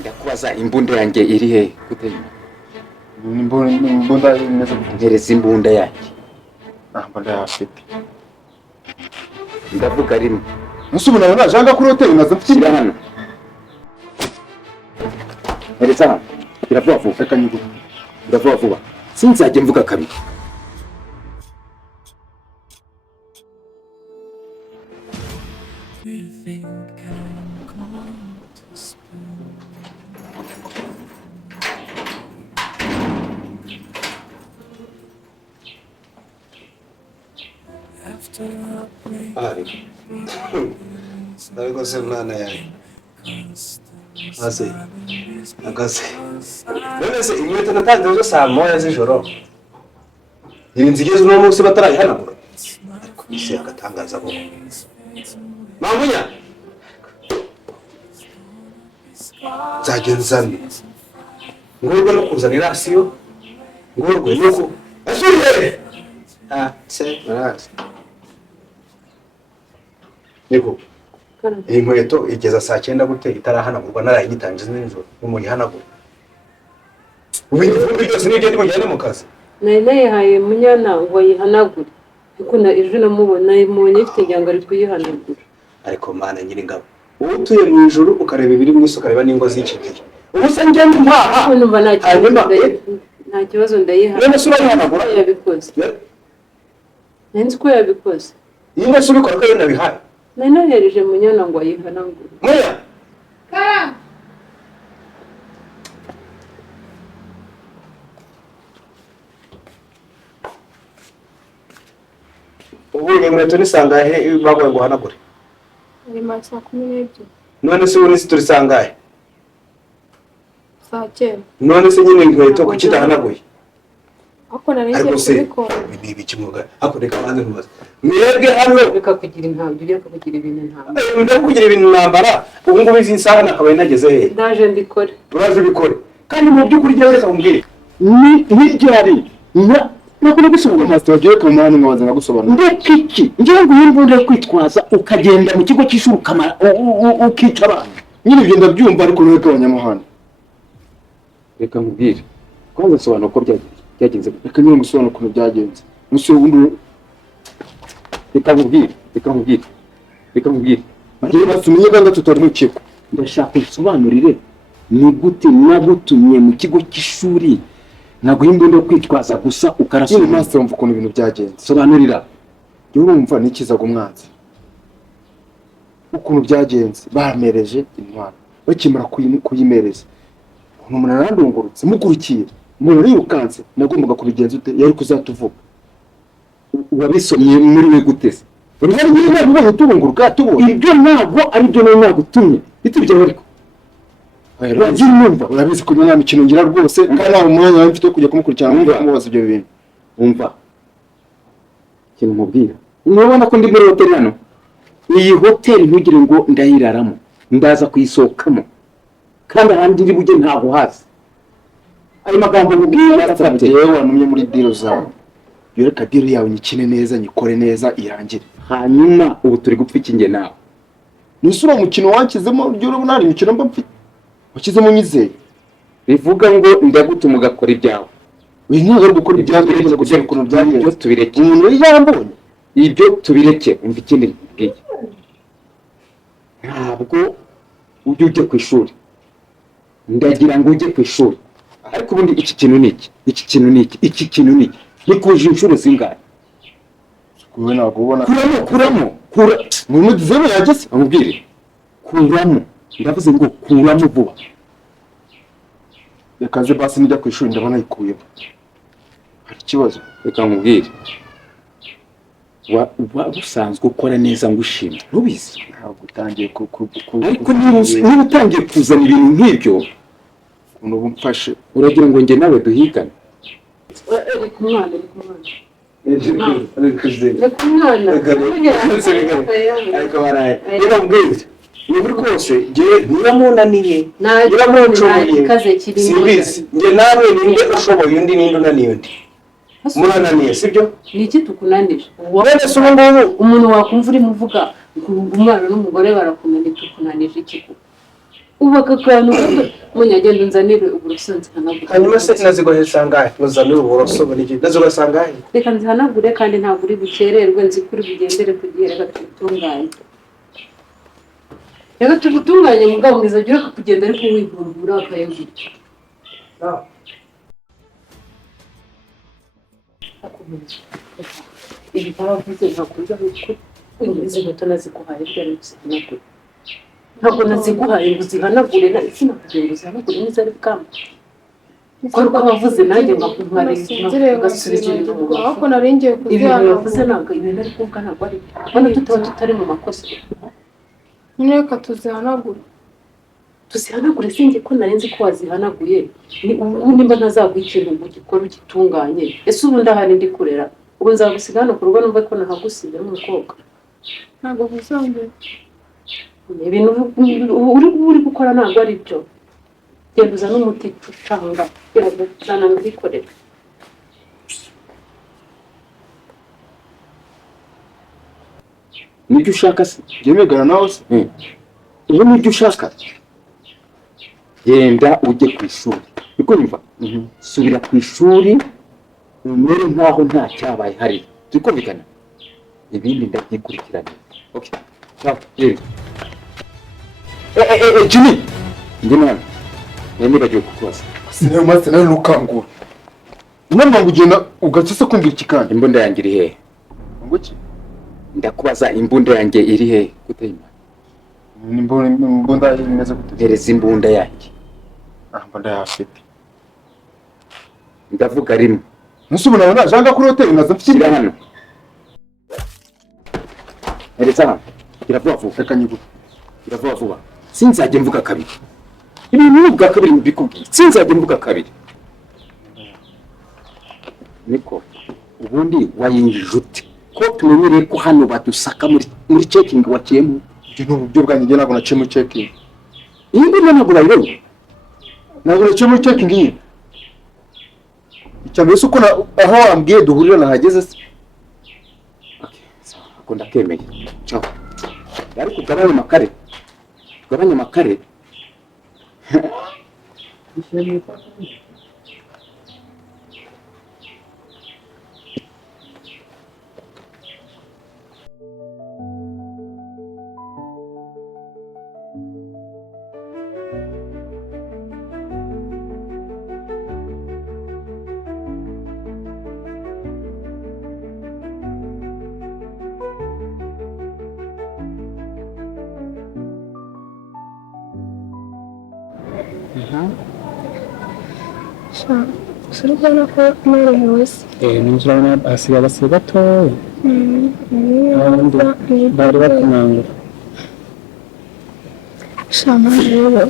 ndakubaza imbunda yanjye iri he gute? Imbunda imeze ntereza imbunda yanjye. mbunda yafite. Ndavuga rimwe. Musubuna na janga kuri hotel nazo mfite hano. Ntereza hano. Iravuga vuba kanyugo. Iravuga vuba. Sinzajye mvuga kabiri. Ntabwo se mwana yawe maze agaze none se inkweto natanze ejo saa moya z'ijoro ibi nzigeze uno munsi batarayihanagura ariko isi agatangaza koko Mamunya nzagenzana ngorwa no kuzanira asiyo ngorwa nuko asuriye se marazi niko iyi nkweto igeza saa 9 gute itarahanagurwa narayigitangiza nijoro n'umuyihanagura ubindi vumbi byose n'ibyo ndimo njyane mu kazi nari yahaye munyana ngo yihanagure ariko na ejo namubona imonye ifite njyanga ari kuyihanagura ariko mana nyiri ngabo ubu utuye mu ijuru ukareba ibiri mu isi ukareba n'ingo z'icitiye ubu se ngende mpaha numva nta kibazo ndayihanagura none se urayihanagura yabikoze nenzi ko yabikoze iyi nese ubikora ko yenda bihaye nari nahereje munyana ngo yihanagure munya ubu iyi nkweto ni sangahe bagoye guhanagure ari saa 12 none se ubu ni turi sangahe saa 9 none se nyine inkweto kuki idahanaguye ako nari ngiye kubikora ibi ibiki muga ako reka banze ntubaze mwebwe hano reka kugira intambwe reka kugira ibintu ntambwe ndako kugira ibintu nambara ubu ngubu izi saha nakabaye nageze he ndaje mbikore uraje bikore kandi mu by'ukuri ryo reka umbwire ni ryari nakone gusubira master wagiye ku mwana mwaza ngagusobanura ndeke iki ngiye ngo imbunda yo kwitwaza ukagenda mu kigo cy'ishuri ukamara ukica abantu nyine ibyo ndabyumva ariko reka abanyamuhanda reka nkubwire kwanza sobanura uko byagenze reka nyine musobanura ukuntu byagenze musore ubundi reka nkubwire ngiye basumenye ganga tutari mu kigo ndashaka usobanurire ni gute nagutumye mu kigo cy'ishuri naguha imbunda yo kwitwaza gusa ukarasura master wumva ukuntu ibintu byagenze sobanurira urumva nikizaga umwanzi ukuntu byagenze bamereje intwaro bakimara kuyimereza umuntu narandungurutse mukurikiye umuntu yirukanse nagombaga kubigenza ute yari kuzatuvuga wabisomye muri we gutese urumva nyine nabwo tubunguruka tubonye ibyo ntabwo ari byo nagutumye bitubye ariko urabizi ko nta mikino ngira rwose kandi nta umwanya mfite wo kujya kumukurikirana ngo kumubaza ibyo bintu umva kintu mubwira urabona ko ndi muri hoteli hano iyi hoteli ntugire ngo ndayiraramo ndaza kuyisohokamo kandi ahandi iri bujye ntaho hazi ayo magambo mubwira arafite yewe wanumye muri deal zawe yoreka deal yawe nyikine neza nyikore neza irangire hanyuma ubu turi gupfa ikinge nawe nisura umukino wakizemo byo urabona hari imikino mba mfite wakizemo nyizeye bivuga ngo ndagutuma ugakora ibyawe uyu ntabwo ari gukora ibyawe kugira ngo ukuntu byagenze ibyo tubireke umuntu yambonye ibyo tubireke umva ikindi bwiye ntabwo ujya ku ishuri ndagira ngo ujye ku ishuri ariko ubundi iki kintu ni iki nikuje inshuro zingahe kuwe ntabwo ubona kuramo mu dizeme yageze amubwire kuramo ndavuze ngo kuramo vuba reka nze basi nijya ku ishuri ndabona yikuyemo hari ikibazo reka nkubwire usanzwe ukora neza ngo ushime ntubizi ntabwo utangiye ariko niba utangiye kuzana ibintu nk'ibyo ubu mfashe uragira ngo njye nawe duhigane Niburi kose je niramunaniye niramucoboye simbizi nge nawe ninde ushoboye undi ninde unaniye undi munananiye sibyo niki tukunanije wabone se ubu umuntu wakumva uri muvuga umwana n'umugore barakunanije tukunanije iki ubaka akantu gato munyagenda unzanire uburoso nzihanagure. Hanyuma se naziguhe sangahe? Nuzanire uburoso n'iki? Naziguhe sangahe? Reka nzihanagure kandi ntabwo uri bukererwe, nzi kuri bugendere ku gihe, reka tubitunganye. Reka tubitunganye mugabo mwiza agira kugenda ariko wivumbura akayagura. Ibi baravuze ntakurya nk'uko izi moto naziguhaye byari bizihanagure. Ntabwo naziguhaye ngo uzihanagure na izina kugira ngo uzihanagure n'izari bwamba. Kuko wavuze nanjye ngasubiza ibintu mu mafu. Ariko naringiye Ibintu kuzihanagura. wavuze ntabwo ibintu ari kuvuga ntabwo ari. Ubona tutaba tutari mu makosa. Reka tuzihanagure. Tuzihanagure sinjye ko narinzi ko wazihanaguye. Ni ubu nimba ntazaguha ikintu ngo gikore ugitunganye. Ese ubu ndahari ndi kurera. Ubu nzagusiga hano ku rugo numva ko nahagusize n'umukobwa. Ntabwo bizongera. Ibintu uri gukora ntabwo ari byo. Genda uzana umuti ucanga biragusana mbikorera. Nibyo ushaka se? Byemegana nawe se? Iyo nibyo ushaka. Genda ujye ku ishuri. Niko nyumva? Subira ku ishuri umere nkaho nta cyabaye hari. Tukumvikana? Ibindi ndabyikurikirana. Okay. Ciao. Jimmy. Ngena hano. Nibagiwe kukubaza. Sinayo maze nawe nukangura. Namba ngugenda ugatsese kumbira ikikandi. Imbunda yanjye iri hehe? Nguki? Ndakubaza imbunda yanjye iri hehe? Guteyima. Imbunda imeze gute? Hereza imbunda yanjye. Imbunda yafite. Ndavuga rimwe. Nusubona nawe najanga kuri hotel naza mfite hano. Hereza hano. Kiravuga vuba. Reka nyiguhe. Kiravuga vuba. Sinzajye mvuga kabiri. Ibintu n'ubwa kabiri mbikubwiye. Sinzajye mvuga kabiri. Niko ubundi wayinjije ute? Ko tumenyereye ko hano badusaka muri checking wakiyemo. Ibyo ni uburyo bwanjye ntabwo naciye muri checking. Iyi mbona ntabwo urayibona. Ntabwo naciye muri checking iyi. Icyambere se uko aho wambwiye duhurira nahageze se. Okay, sawa. Ako ndakemeye. Ciao. Yari kugabanya amakare. Kugabanya amakare. Urabona ko norohewe se. Nuzurabona hasigaye abasibe batoya. Bari bakunangura. Shama rero.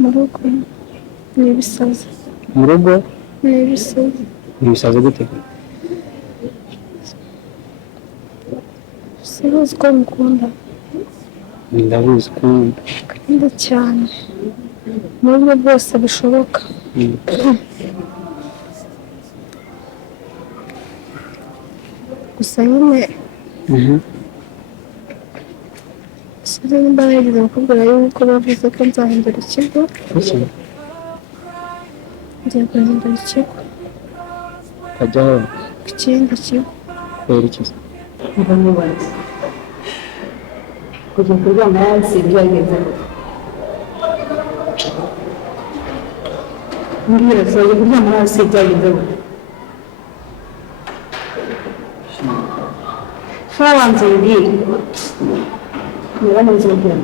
Mu rugo ni ibisazi. Mu rugo Ni ibisazi. ibisazi gute? Sibazi ko mukunda. Ndabizi ukunda. Kandi cyane. Mu buryo bwose bushoboka. Gusa nyine sinzi nimba nagize kukubwira yuko bavuze ko nzahindura ikigo. Ngiye guhindura ikigo. Ukajya aho? Ku kindi kigo. Kwerekeza. Mva mubaze. Kujya kuryama hasi byageze. Mbwira soje kuryama hasi byageze. Shawanze mbwira. Niba nzi mbwira.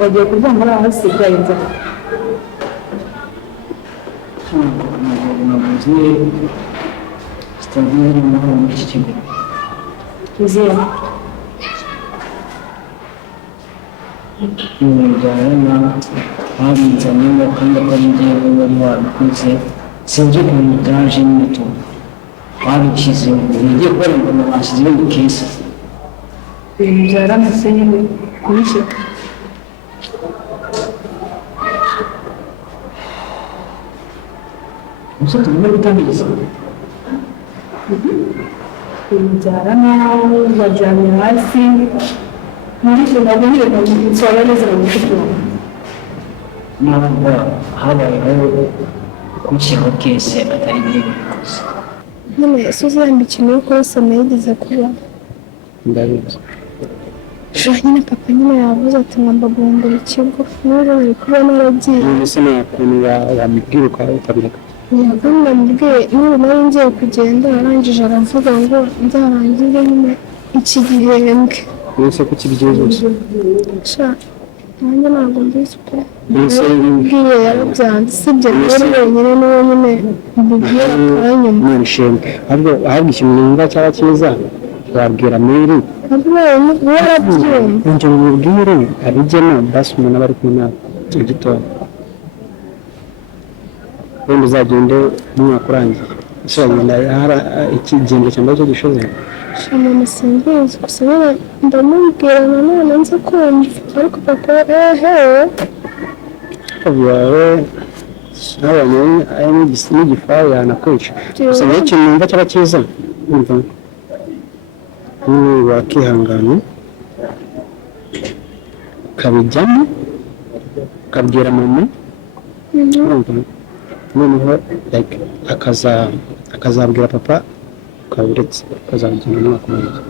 Wagiye kuryama hasi byageze. Sitavuye muri iki kigo. Kizira. Byarana babizanyemo kandi ko ngiye bari barabikoze sinzi ukuntu byaje n'umuto babishyize ngiye kubona ngo bashyizeho mu kesi. Ibintu byaranase nyine kubishyira. Umusore turimo gutangiza. kubyarana bajyanye hasi muri icyo ntabwo nyine nsobanura neza mu buryo nubwo habayeho gushyiraho kese atari byo bikoze nyine isuze imikino yo kurasana yigeze kuba ndabizi nyine papa nyine yavuze ati ngomba guhindura ikigo n'ubu bari kuba naragiye mbese nta kuntu wamubwira ukabireka kandi ndamubwiye n'ubu nari ngiye kugenda arangije aravuga ngo nzarangize nyine iki gihembwe mbese ko kibyujuje nanjye ntabwo mbizi pe mbwiye yarabyanze sibyo rero wenyine niwe nyine mbibwira akanyuma none ishimwe ahubwo ikintu numva cyaba cyiza wabwira Mary warabyumva njye mubwire abijyemo basi umuntu aba ari kumwe nawe igitondo wenda uzagende umwaka urangiye ese wagenda ikigendo cyangwa cyo gishoze mama simbizi gusa nyine ndamubwira nanone nza kumva ariko papa yawe nabonye ari n'igifaru yanakwica gusa niyo kintu numva cyaba cyiza umva wakihangana ukabijyamo ukabwira mama noneho akazabwira papa ukabiretse ukazabigenda n'abakomeza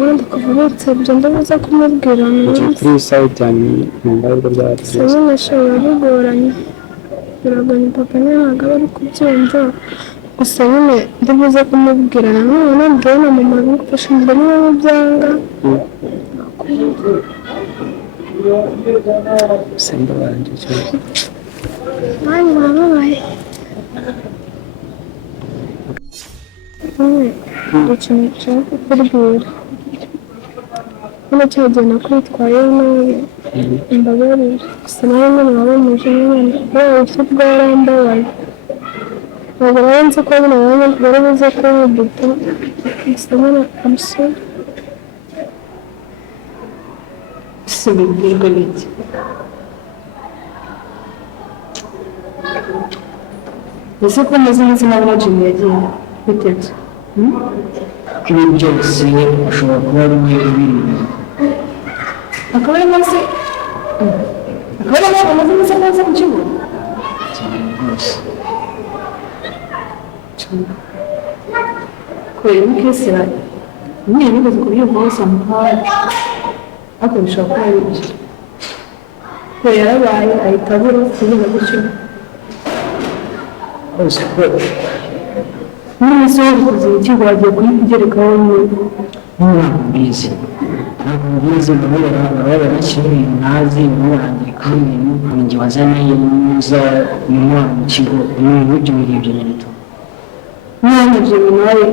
wenda kuva uretse ibyo ndabuza kumubwira kuri sayiti yanyu mu mbaraga byacu nyine ashobora bigoranye biragoranye papa niyo ntabwo aba ari kubyumva gusa nyine ndabuze kumubwira nanone mbwiye na mama bimufasha mbere niba mubyanga simba wanjye cyane nanjye bababaye ikintu nshaka kukubwira hano cyagiye nakwitwayeho nabi imbabarire gusa nawe nyine waba umuje nyine kubera urupfu rwarambabaye ntabwo nari nzi ko nyine bari buze kunkubita gusa nyine amusore sinibwirwa n'iki ese ko maze iminsi nabona Jimmy yagiye bitetse ibi byose ashobora kuba ari we ubiriye akaba ari munsi akaba ari amaze iminsi neza mu kigo cyane rwose kubera ni kesera nyine nigeze kubyumva hose amuhaye ariko bishobora kuba ari ibyo kubera yarabaye ahita abura kugeza gutyo hose ko n'umunsi wo kugira ikigo wagiye kuyigerekaho nyine ntabwo mbizi ndabona bashyiraho ibintu ntazi barandikaho ibintu ninjye wazaniye muza uyu mwana mu kigo ibintu ibyo ngibyo nyine tu umwana Jimmy nawe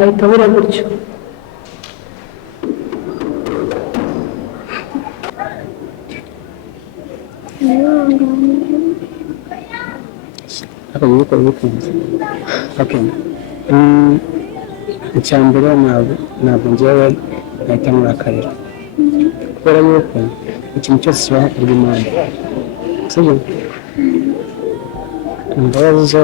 ahita abura gutyo ariko yuko bikunze icya mbere ntabwo njyewe nahita murakarira kubera yuko ikintu cyose kiba hakorwa imana sibyo imbabazi zo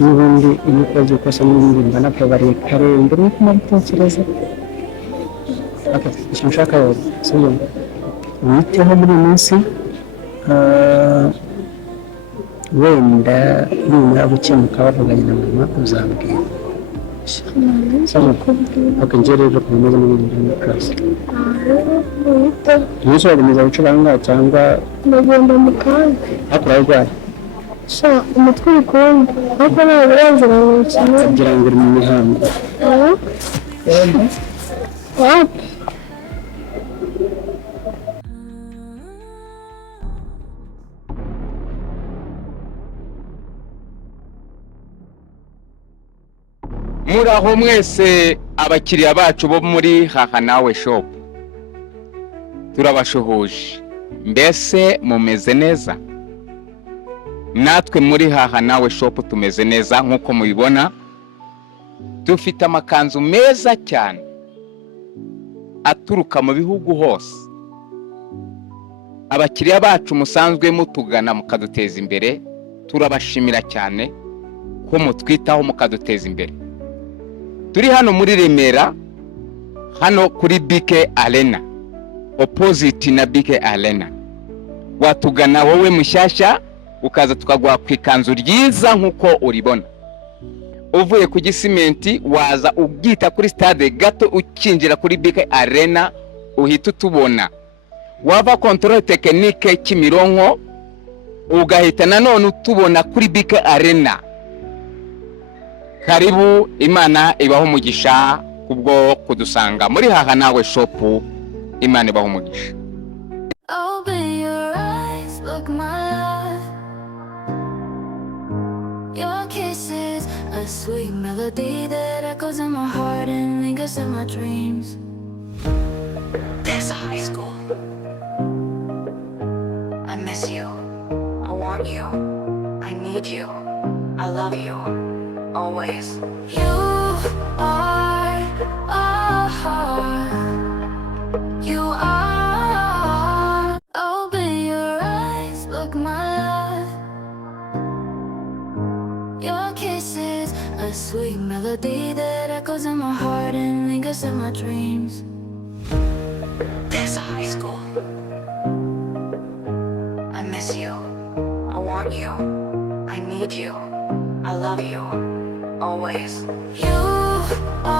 n'ubundi iyo ukoze ikosa n'ubundi mba nakabariye kare mbere yuko nabitekereza ikintu ushaka rero sibyo witeho muri uyu munsi wenda numara gukemuka bavuganye na mama uzambwira ok njye rero kumeze n'ibindi muri classe umunsi urakomeza gucuranga cyangwa ndagenda mu kanya ariko urarwaye umutwe uri kumva ariko ntabwo uranzira mu mikino kugira ngo uri mu mihango wapi muraho mwese abakiriya bacu bo muri haha nawe shop turabashuhuje mbese mumeze neza natwe muri haha nawe shop tumeze neza nk'uko mubibona dufite amakanzu meza cyane aturuka mu bihugu hose abakiriya bacu musanzwe mutugana mukaduteza imbere turabashimira cyane ko mutwitaho mukaduteza imbere turi hano muri Remera, hano kuri BK Arena, opposite na BK Arena. Watugana wowe mushyashya ukaza tukaguha ku ikanzu ryiza nkuko uribona. Uvuye ku Gisimenti waza ugita kuri stade gato ukinjira kuri BK Arena uhita utubona. Wava control technique Kimironko ugahita nanone utubona kuri BK Arena. Karibu, Imana ibaho umugisha kubwo kudusanga muri Haha Nawe shop. Imana ibaho umugisha. Open your eyes, look my love. Your kisses, a sweet melody that echoes in my heart and lingers in my dreams. There's a high school. I miss you. I want you. I need you. I love you. Always. You are. You are. Open your eyes, look my love. Your kisses, a sweet melody that echoes in my heart and lingers in my dreams. There's a high school. I miss you. I want you. I need you. I love you. Always. You are.